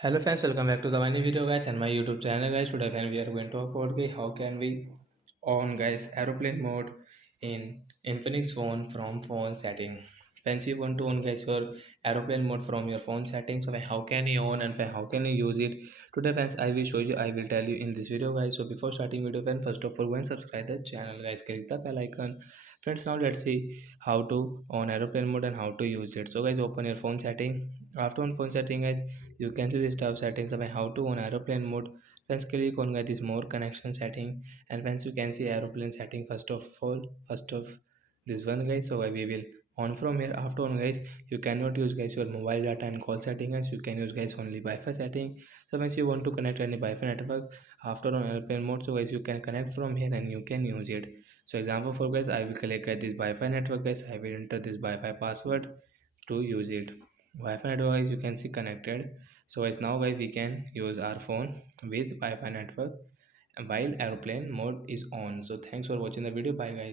Hello friends, welcome back to the new video guys and my YouTube channel guys. Today when we are going to talk about how can we on guys aeroplane mode in Infinix phone from phone setting. Friends, you want to on guys your aeroplane mode from your phone settings. So how can you on and how can you use it? Today friends, I will show you. I will tell you in this video guys. So before starting video, friends, first of all go and subscribe the channel guys. Click the bell icon. Friends, now let's see how to on aeroplane mode and how to use it. So guys, open your phone setting. After on phone setting guys, you can see the stuff settings of how to on aeroplane mode. Friends, click on this more connection setting, and once you can see aeroplane setting first of all, first of this one guys. So we will on from here. After on guys, you cannot use guys your mobile data and call setting guys. You can use guys only Wi-Fi setting. So once you want to connect any Wi-Fi network after on airplane mode, so guys you can connect from here and you can use it. So example for guys, I will click at this Wi-Fi network guys. I will enter this Wi-Fi password to use it. Wi-Fi network guys, you can see connected. So as now guys we can use our phone with Wi-Fi network while airplane mode is on. So thanks for watching the video. Bye guys.